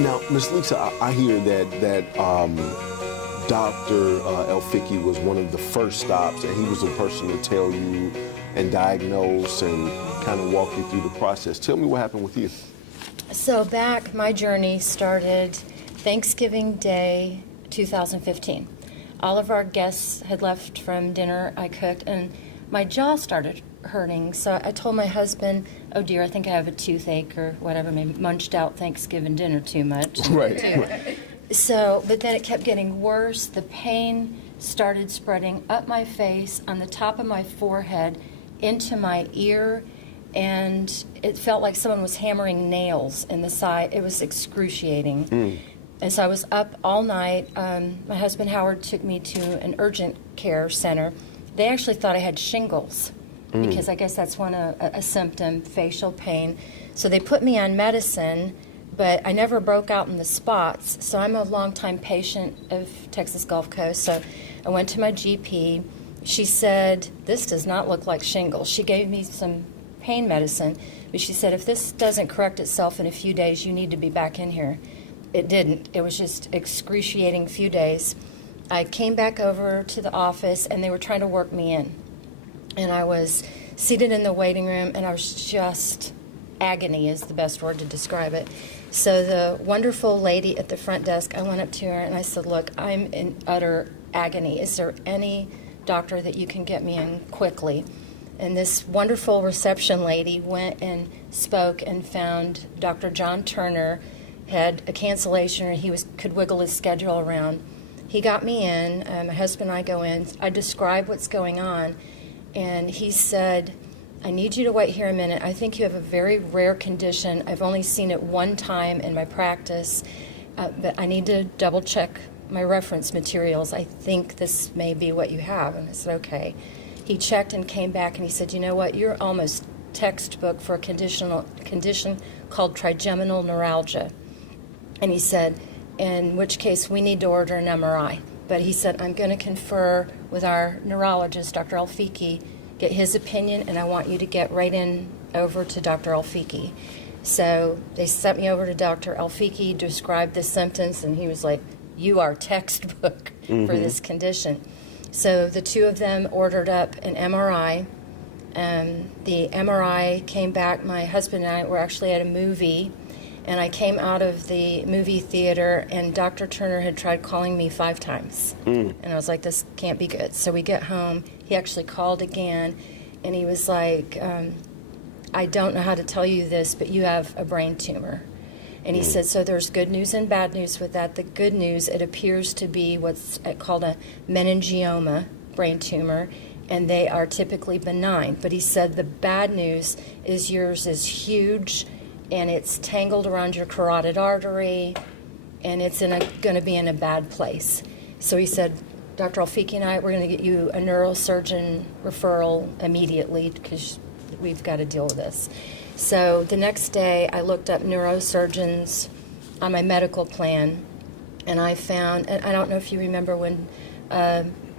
Now, Ms. Lisa, I hear that Dr. El Feki was one of the first stops, and he was the person to tell you and diagnose and kind of walk you through the process. Tell me what happened with you. So my journey started Thanksgiving Day 2015. All of our guests had left from dinner I cooked, and my jaw started hurting. So I told my husband, oh dear, I think I have a toothache or whatever, maybe munched out Thanksgiving dinner too much. Right. So, but then it kept getting worse. The pain started spreading up my face, on the top of my forehead, into my ear, and it felt like someone was hammering nails in the side. It was excruciating. And so I was up all night. My husband Howard took me to an urgent care center. They actually thought I had shingles because I guess that's a symptom, facial pain. So they put me on medicine, but I never broke out in the spots. So I'm a longtime patient of Texas Gulf Coast. So I went to my GP. She said, this does not look like shingles. She gave me some pain medicine, but she said, if this doesn't correct itself in a few days, you need to be back in here. It didn't. It was just excruciating few days. I came back over to the office, and they were trying to work me in. And I was seated in the waiting room, and I was just, agony is the best word to describe it. So the wonderful lady at the front desk, I went up to her, and I said, look, I'm in utter agony. Is there any doctor that you can get me in quickly? And this wonderful reception lady went and spoke and found Dr. John Turner had a cancellation, or he could wiggle his schedule around. He got me in. My husband and I go in. I describe what's going on, and he said, I need you to wait here a minute. I think you have a very rare condition. I've only seen it one time in my practice, but I need to double check my reference materials. I think this may be what you have. And I said, okay. He checked and came back, and he said, you know what, you're almost textbook for a condition called trigeminal neuralgia. And he said, in which case we need to order an MRI. But he said, I'm going to confer with our neurologist, Dr. El Feki, get his opinion, and I want you to get right in over to Dr. El Feki. So they sent me over to Dr. El Feki, described the symptoms, and he was like, you are textbook for this condition. So the two of them ordered up an MRI. The MRI came back. My husband and I were actually at a movie, and I came out of the movie theater, and Dr. Turner had tried calling me 5 times. And I was like, this can't be good. So we get home. He actually called again, and he was like, I don't know how to tell you this, but you have a brain tumor. And he said, so there's good news and bad news with that. The good news, it appears to be what's called a meningioma brain tumor, and they are typically benign. But he said the bad news is yours is huge, and it's tangled around your carotid artery, and it's going to be in a bad place. So he said, Dr. El Feki and I, we're going to get you a neurosurgeon referral immediately because we've got to deal with this. So the next day, I looked up neurosurgeons on my medical plan, and I found, and I don't know if you remember when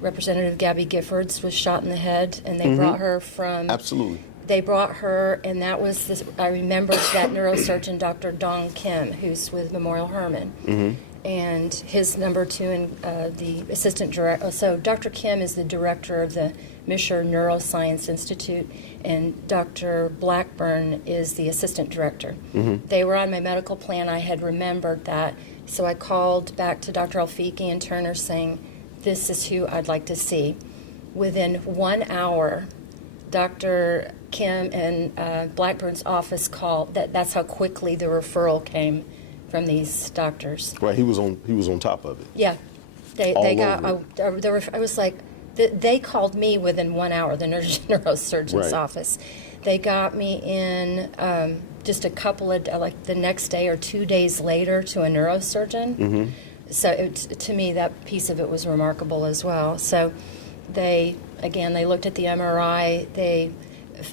Representative Gabby Giffords was shot in the head, and they brought her from... Absolutely. They brought her, and that was this, I remember that neurosurgeon, Dr. Dong Kim, who's with Memorial Hermann, and his number 2 and the assistant director. So Dr. Kim is the director of the Misher Neuroscience Institute, and Dr. Blackburn is the assistant director. They were on my medical plan. I had remembered that, so I called back to Dr. El Feki and Turner saying, this is who I'd like to see. Within 1 hour, Dr. Kim and Blackburn's office called. That's how quickly the referral came from these doctors. Right, he was on top of it. Yeah, they got. Over I was like, they called me within 1 hour. The neurosurgeon's office. They got me in just a couple of like the next day or 2 days later to a neurosurgeon. So to me, that piece of it was remarkable as well. So they looked at the MRI.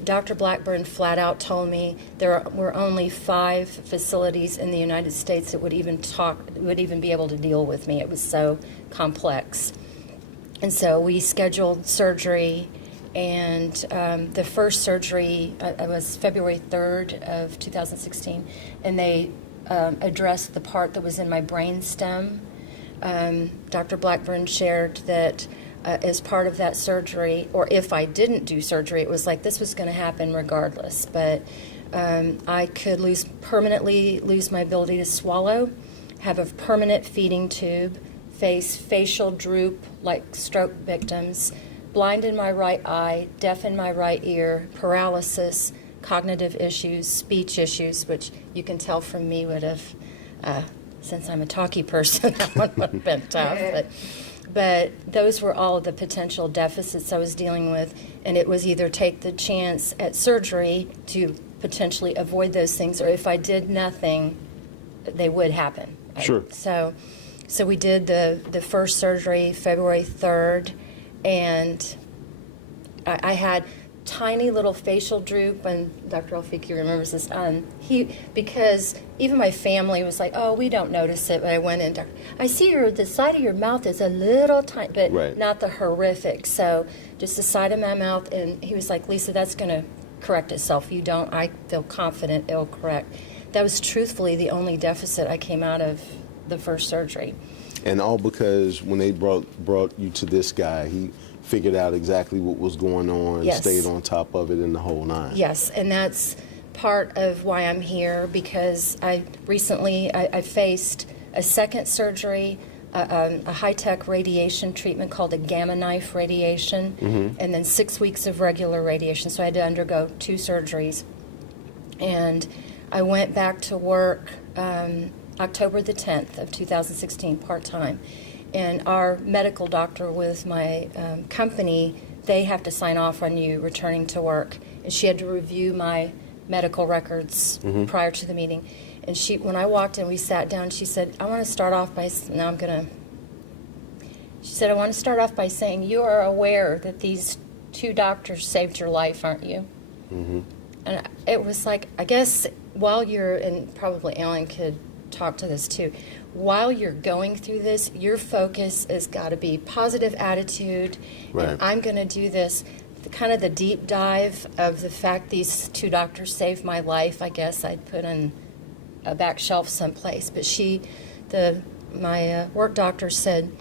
Dr. Blackburn flat out told me there were only 5 facilities in the United States that would even be able to deal with me. It was so complex. And so we scheduled surgery, and the first surgery was February 3rd of 2016, and they address the part that was in my brain stem. Dr. Blackburn shared that as part of that surgery, or if I didn't do surgery, it was like this was going to happen regardless. But I could permanently lose my ability to swallow, have a permanent feeding tube, face facial droop like stroke victims, blind in my right eye, deaf in my right ear, paralysis, cognitive issues, speech issues, which you can tell from me would have, since I'm a talky person, that one would have been tough. But those were all the potential deficits I was dealing with, and it was either take the chance at surgery to potentially avoid those things, or if I did nothing, they would happen. Sure. So we did the first surgery February 3rd, and I had tiny little facial droop, and Dr. El Feki remembers this. Because even my family was like, "Oh, we don't notice it." But I went in, I see the side of your mouth is a little tiny, but right. not the horrific. So just the side of my mouth, and he was like, "Lisa, that's going to correct itself. You don't. I feel confident it'll correct." That was truthfully the only deficit I came out of the first surgery. And all because when they brought you to this guy, he figured out exactly what was going on, Yes. stayed on top of it in the whole nine. Yes, and that's part of why I'm here, because I recently faced a second surgery, a high-tech radiation treatment called a gamma knife radiation, and then 6 weeks of regular radiation. So I had to undergo 2 surgeries. And I went back to work October the 10th of 2016, part-time. And our medical doctor with my company, they have to sign off on you returning to work. And she had to review my medical records prior to the meeting. And when I walked in, we sat down, she said, I want to start off by saying, you are aware that these 2 doctors saved your life, aren't you? And it was like, I guess while you're, and probably Alan could talk to this too, while you're going through this, your focus has got to be positive attitude, right. and I'm going to do this. Kind of the deep dive of the fact these 2 doctors saved my life, I guess I'd put on a back shelf someplace. But my work doctor said,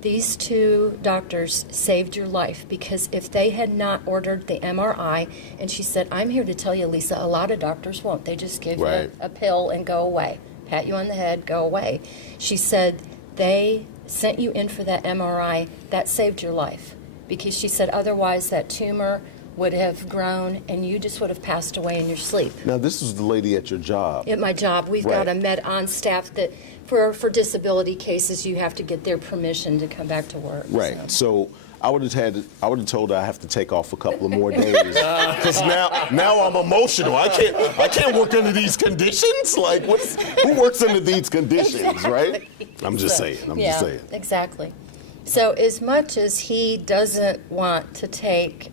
these 2 doctors saved your life, because if they had not ordered the MRI, and she said, I'm here to tell you, Lisa, a lot of doctors won't. They just give right. you a pill and go away. Pat you on the head, go away. She said, they sent you in for that MRI, that saved your life. Because she said, otherwise that tumor would have grown and you just would have passed away in your sleep. Now, this is the lady at your job. At my job, we've right. got a med on staff that for disability cases, you have to get their permission to come back to work. Right. So I would have told her I have to take off a couple of more days, because now I'm emotional. I can't work under these conditions. Like, who works under these conditions, Exactly. right? I'm just saying. I'm just saying. Exactly. So as much as he doesn't want to take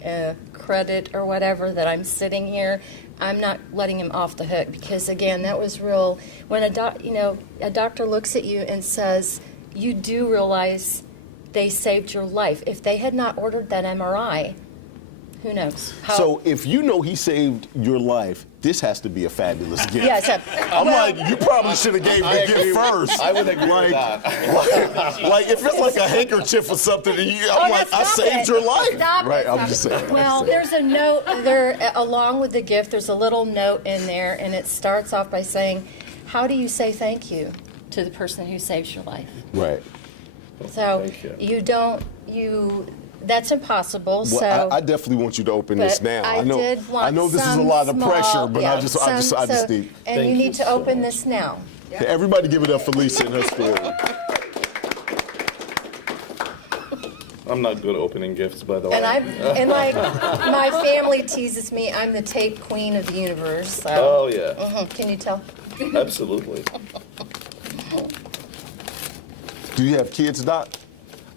credit or whatever that I'm sitting here, I'm not letting him off the hook, because again, that was real. When a doctor looks at you and says, you do realize they saved your life. If they had not ordered that MRI, who knows? So if you know he saved your life, this has to be a fabulous gift. Yes. I'm like, you probably should have gave the gift first. I would agree with that. Like if it's like a handkerchief or something, I'm like, I saved your life. Stop right, it, I'm stop just it. saying. Well, there's a note there along with the gift. There's a little note in there, and it starts off by saying, how do you say thank you to the person who saves your life? Right. So Thank you. That's impossible. Well, So I definitely want you to open this but now. I did want I know this is a some lot of small- pressure, but yeah, I just need. And Thank you need you to so open much. this now. Okay, everybody give it up for Lisa and her story. I'm not good at opening gifts, by the way. And like my family teases me, I'm the tape queen of the universe. So. Oh, yeah. Can you tell? Absolutely. Do you have kids, Doc?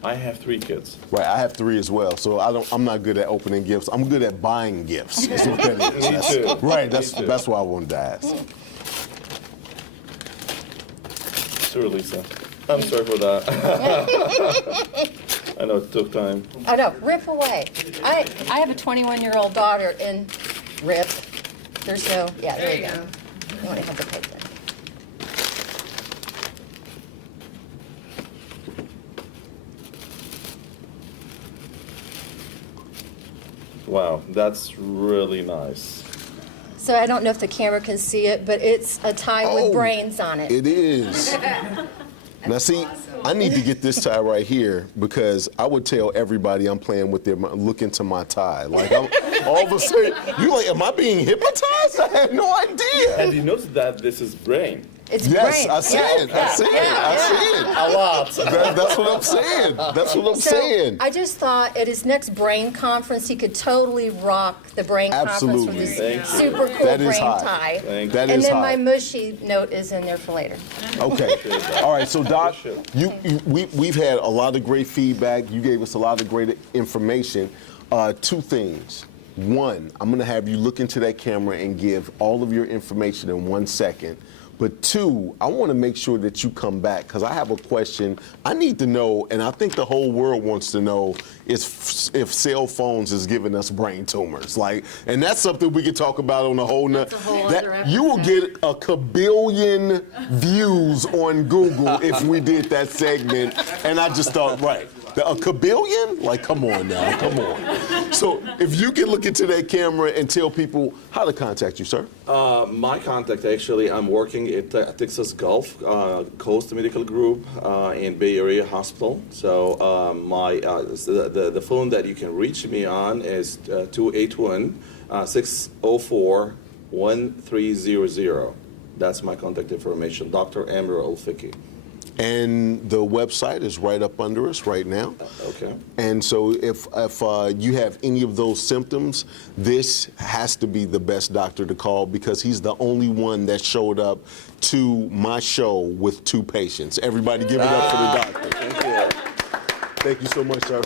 I have 3 kids. Right, I have 3 as well. So I'm not good at opening gifts. I'm good at buying gifts. Is what that is. Me too. Right, Me too. that's why I wanted to ask. Sure, Lisa. I'm sorry for that. I know it took time. Oh no, rip away. I have a 21-year-old daughter, and rip. There's no. Yeah, there you go. You want to have the paper. Wow, that's really nice. So I don't know if the camera can see it, but it's a tie with brains on it. It is. Now see, I need to get this tie right here because I would tell everybody I'm playing with them, look into my tie. Like I'm, all of a sudden, you like, am I being hypnotized? I had no idea. And you notice that this is brain. It's Yes, brains. I see it. I see it. I see it. A lot. That's what I'm saying. That's what I'm So saying. I just thought at his next brain conference, he could totally rock the brain conference with Absolutely. this Thank you. super cool That is brain hot. tie. Thank That And is then hot. my mushy note is in there for later. Okay. All right. So, Doc, we've had a lot of great feedback. You gave us a lot of great information. Two things. One, I'm going to have you look into that camera and give all of your information in 1 second. But two, I want to make sure that you come back because I have a question I need to know, and I think the whole world wants to know is if cell phones is giving us brain tumors. Like, and that's something we could talk about on a whole nother. That's a whole other episode. You will get a kabillion views on Google if we did that segment, and I just thought, right. A kabillion? Like, come on now, come on. So if you can look into that camera and tell people how to contact you, sir. My contact, actually, I'm working at Texas Gulf Coast Medical Group in Bay Area Hospital. So the phone that you can reach me on is 281-604-1300. That's my contact information, Dr. El Feki. And the website is right up under us right now. Okay. And so if you have any of those symptoms, this has to be the best doctor to call because he's the only one that showed up to my show with 2 patients. Everybody give it up for the doctor. Thank you. Thank you so much, sir.